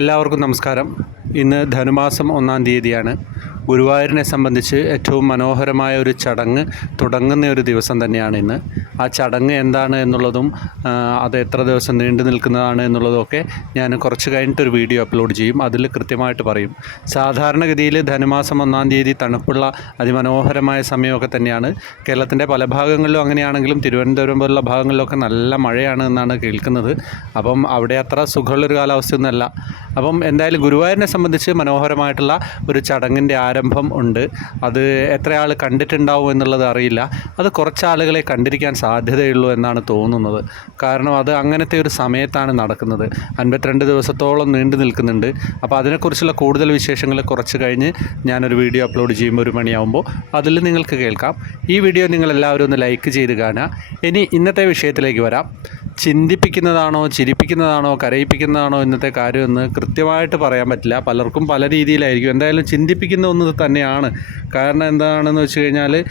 എല്ലാവർക്കും നമസ്കാരം. ഇന്ന് ധനുമാസം ഒന്നാം തീയതിയാണ്. ഗുരുവായൂരിനെ സംബന്ധിച്ച് ഏറ്റവും മനോഹരമായ ഒരു ചടങ്ങ് തുടങ്ങുന്ന ഒരു ദിവസം തന്നെയാണ് ഇന്ന്. ആ ചടങ്ങ് എന്താണ് എന്നുള്ളതും അത് എത്ര ദിവസം നീണ്ടു നിൽക്കുന്നതാണ് എന്നുള്ളതൊക്കെ ഞാൻ കുറച്ച് കഴിഞ്ഞിട്ടൊരു വീഡിയോ അപ്ലോഡ് ചെയ്യും. അതിൽ കൃത്യമായിട്ട് പറയും. സാധാരണഗതിയിൽ ധനുമാസം ഒന്നാം തീയതി തണുപ്പുള്ള അതിമനോഹരമായ സമയമൊക്കെ തന്നെയാണ്. കേരളത്തിന്റെ പല ഭാഗങ്ങളിലും അങ്ങനെയാണെങ്കിലും തിരുവനന്തപുരം പോലുള്ള ഭാഗങ്ങളിലൊക്കെ നല്ല മഴയാണ് എന്നാണ് കേൾക്കുന്നത്. അപ്പം അവിടെ അത്ര സുഖമുള്ളൊരു കാലാവസ്ഥയൊന്നുമല്ല. അപ്പം എന്തായാലും ഗുരുവായൂരിനെ സംബന്ധിച്ച് മനോഹരമായിട്ടുള്ള ഒരു ചടങ്ങിന്റെ ആരംഭം ഉണ്ട്. അത് എത്ര ആൾ കണ്ടിട്ടുണ്ടാവും എന്നുള്ളത് അറിയില്ല. അത് കുറച്ച് ആളുകളെ കണ്ടിരിക്കാൻ സാധ്യതയുള്ളൂ എന്നാണ് തോന്നുന്നത്. കാരണം അത് അങ്ങനത്തെ ഒരു സമയത്താണ് നടക്കുന്നത്. അൻപത്തിരണ്ട് ദിവസത്തോളം നീണ്ടു നിൽക്കുന്നുണ്ട്. അപ്പോൾ അതിനെക്കുറിച്ചുള്ള കൂടുതൽ വിശേഷങ്ങൾ കുറച്ച് കഴിഞ്ഞ് ഞാനൊരു വീഡിയോ അപ്ലോഡ് ചെയ്യുമ്പോൾ ഒരു മണിയാവുമ്പോൾ അതിൽ നിങ്ങൾക്ക് കേൾക്കാം. ഈ വീഡിയോ നിങ്ങൾ എല്ലാവരും ഒന്ന് ലൈക്ക് ചെയ്ത് കാണുക. ഇനി ഇന്നത്തെ വിഷയത്തിലേക്ക് വരാം. ചിന്തിപ്പിക്കുന്നതാണോ ചിരിപ്പിക്കുന്നതാണോ കരയിപ്പിക്കുന്നതാണോ ഇന്നത്തെ കാര്യമെന്ന് കൃത്യമായിട്ട് പറയാൻ പറ്റില്ല. പലർക്കും പല രീതിയിലായിരിക്കും. എന്തായാലും ചിന്തിപ്പിക്കുന്ന ഒന്ന് തന്നെയാണ്. കാരണം എന്താണെന്ന് വെച്ച് കഴിഞ്ഞാൽ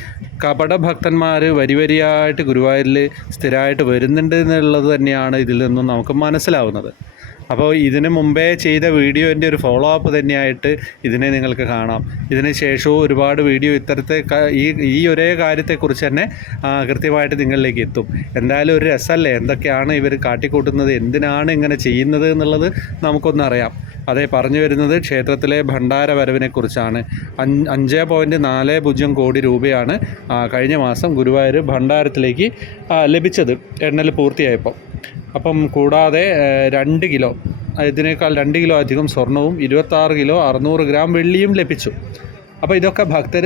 കപടഭക്തന്മാർ വരിവരിയായിട്ട് ഗുരുവായൂരിൽ സ്ഥിരമായിട്ട് വരുന്നുണ്ട് എന്നുള്ളത് തന്നെയാണ് ഇതിൽ നിന്നും നമുക്ക് മനസ്സിലാവുന്നത്. അപ്പോൾ ഇതിന് മുമ്പേ ചെയ്ത വീഡിയോന്റെ ഒരു ഫോളോ അപ്പ് തന്നെയായിട്ട് ഇതിനെ നിങ്ങൾക്ക് കാണാം. ഇതിന് ശേഷവും ഒരുപാട് വീഡിയോ ഇത്തരത്തെ ഈ ഈ ഒരേ കാര്യത്തെക്കുറിച്ച് തന്നെ കൃത്യമായിട്ട് നിങ്ങളിലേക്ക് എത്തും. എന്തായാലും ഒരു രസമല്ലേ? എന്തൊക്കെയാണ് ഇവർ കാട്ടിക്കൂട്ടുന്നത്? എന്തിനാണ് ഇങ്ങനെ ചെയ്യുന്നത് എന്നുള്ളത് നമുക്കൊന്നറിയാം അതേ പറഞ്ഞു വരുന്നത് ക്ഷേത്രത്തിലെ ഭണ്ഡാര വരവിനെക്കുറിച്ചാണ്. അഞ്ച് പോയിന്റ് നാല് പൂജ്യം കോടി രൂപയാണ് കഴിഞ്ഞ മാസം ഗുരുവായൂർ ഭണ്ഡാരത്തിലേക്ക് ലഭിച്ചത്. എണ്ണൽ പൂർത്തിയായപ്പോൾ. അപ്പം കൂടാതെ രണ്ട് കിലോ ഇതിനേക്കാൾ രണ്ട് കിലോ അധികം സ്വർണവും ഇരുപത്താറ് കിലോ അറുന്നൂറ് ഗ്രാം വെള്ളിയും ലഭിച്ചു. അപ്പോൾ ഇതൊക്കെ ഭക്തർ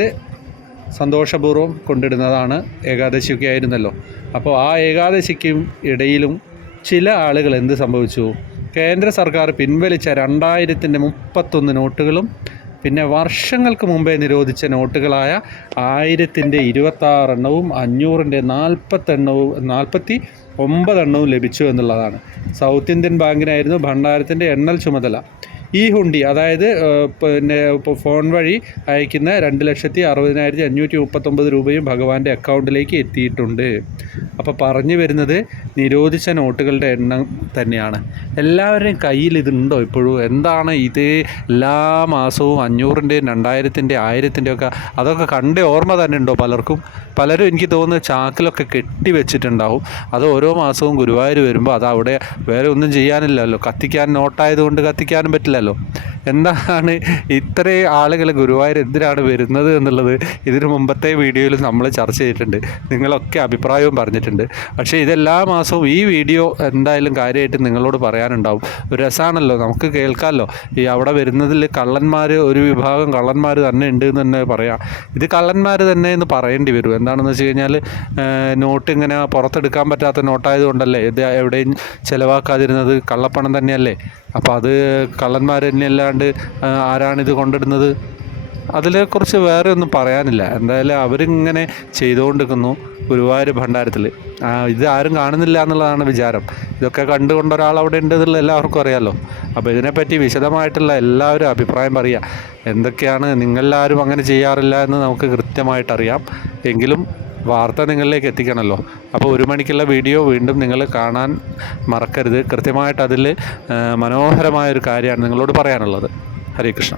സന്തോഷപൂർവം കൊണ്ടിടുന്നതാണ് ഏകാദശിയൊക്കെ ആയിരുന്നല്ലോ അപ്പോൾ ആ ഏകാദശിക്കും ഇടയിലും ചില ആളുകൾ എന്ത് സംഭവിച്ചു? കേന്ദ്ര സർക്കാർ പിൻവലിച്ച രണ്ടായിരത്തിന്റെ മുപ്പത്തൊന്ന് നോട്ടുകളും പിന്നെ വർഷങ്ങൾക്ക് മുമ്പേ നിരോധിച്ച നോട്ടുകളായ ആയിരത്തിന്റെ ഇരുപത്താറെണ്ണവും അഞ്ഞൂറിന്റെ നാൽപ്പത്തെണ്ണവും നാൽപ്പത്തി ഒമ്പതെണ്ണവും ലഭിച്ചു എന്നുള്ളതാണ്. സൗത്ത് ഇന്ത്യൻ ബാങ്കിനായിരുന്നു ഭണ്ഡാരത്തിന്റെ എണ്ണൽ ചുമതല. ഈ ഹുണ്ടി അതായത് പിന്നെ ഫോൺ വഴി അയക്കുന്ന രണ്ട് ലക്ഷത്തി അറുപതിനായിരത്തി അഞ്ഞൂറ്റി മുപ്പത്തൊമ്പത് രൂപയും ഭഗവാന്റെ അക്കൗണ്ടിലേക്ക് എത്തിയിട്ടുണ്ട്. അപ്പോൾ പറഞ്ഞു വരുന്നത് നിരോധിച്ച നോട്ടുകളുടെ എണ്ണം തന്നെയാണ്. എല്ലാവരുടെയും കയ്യിൽ ഇതുണ്ടോ ഇപ്പോഴും? എന്താണ് ഇത്? എല്ലാ മാസവും അഞ്ഞൂറിന്റെയും രണ്ടായിരത്തിന്റെ ആയിരത്തിന്റെ ഒക്കെ അതൊക്കെ കണ്ടേ ഓർമ്മ തന്നെ ഉണ്ടോ പലർക്കും? പലരും എനിക്ക് തോന്നുന്നു ചാക്കിലൊക്കെ കെട്ടി വെച്ചിട്ടുണ്ടാവും. അത് ഓരോ മാസവും ഗുരുവായൂർ വരുമ്പോൾ അത് അവിടെ വേറെ ഒന്നും ചെയ്യാനില്ലല്ലോ. കത്തിക്കാൻ നോട്ടായതുകൊണ്ട് കത്തിക്കാനും പറ്റില്ലല്ലോ. എന്താണ് ഇത്രയും ആളുകൾ ഗുരുവായൂർ എന്തിനാണ് വരുന്നത് എന്നുള്ളത് ഇതിനു മുമ്പത്തെ വീഡിയോയിൽ നമ്മൾ ചർച്ച ചെയ്തിട്ടുണ്ട്. നിങ്ങളൊക്കെ അഭിപ്രായവും പറഞ്ഞിട്ടുണ്ട്. പക്ഷേ ഇതെല്ലാ മാസവും ഈ വീഡിയോ എന്തായാലും കാര്യമായിട്ട് നിങ്ങളോട് പറയാനുണ്ടാവും. ഒരു രസമാണല്ലോ നമുക്ക് കേൾക്കാമല്ലോ. ഈ അവിടെ വരുന്നതിൽ കള്ളന്മാർ ഒരു വിഭാഗം കള്ളന്മാർ തന്നെ ഉണ്ട് എന്ന് തന്നെ പറയാം. ഇത് കള്ളന്മാർ തന്നെ എന്ന് പറയേണ്ടി വരും. എന്താണെന്ന് വെച്ച് കഴിഞ്ഞാൽ നോട്ട് ഇങ്ങനെ പുറത്തെടുക്കാൻ പറ്റാത്ത നോട്ടായതുകൊണ്ടല്ലേ ഇത് എവിടെയും ചിലവാക്കാതിരുന്നത്? കള്ളപ്പണം തന്നെയല്ലേ? അപ്പോൾ അത് കള്ളന്മാർ തന്നെയല്ലാണ്ട് ആരാണിത് കൊണ്ടിടുന്നത്? അതിനെക്കുറിച്ച് വേറെ ഒന്നും പറയാനില്ല. എന്തായാലും അവരിങ്ങനെ ചെയ്തുകൊണ്ടിരിക്കുന്നു ഗുരുവായൂർ ഭണ്ഡാരത്തിൽ ഇത് ആരും കാണുന്നില്ല എന്നുള്ളതാണ് വിചാരം. ഇതൊക്കെ കണ്ടുകൊണ്ട് ഒരാൾ അവിടെ ഉണ്ട് എന്നുള്ളത് എല്ലാവർക്കും അറിയാമല്ലോ അപ്പോൾ ഇതിനെപ്പറ്റി വിശദമായിട്ടുള്ള എല്ലാവരും അഭിപ്രായം പറയുക. എന്തൊക്കെയാണ് നിങ്ങളെല്ലാവരും അങ്ങനെ ചെയ്യാറില്ല എന്ന് നമുക്ക് കൃത്യമായിട്ടറിയാം. എങ്കിലും വാർത്ത നിങ്ങളിലേക്ക് എത്തിക്കണമല്ലോ അപ്പോൾ ഒരു മണിക്കുള്ള വീഡിയോ വീണ്ടും നിങ്ങൾ കാണാൻ മറക്കരുത്. കൃത്യമായിട്ട് അതിൽ മനോഹരമായൊരു കാര്യമാണ് നിങ്ങളോട് പറയാനുള്ളത്. ഹരേ കൃഷ്ണ.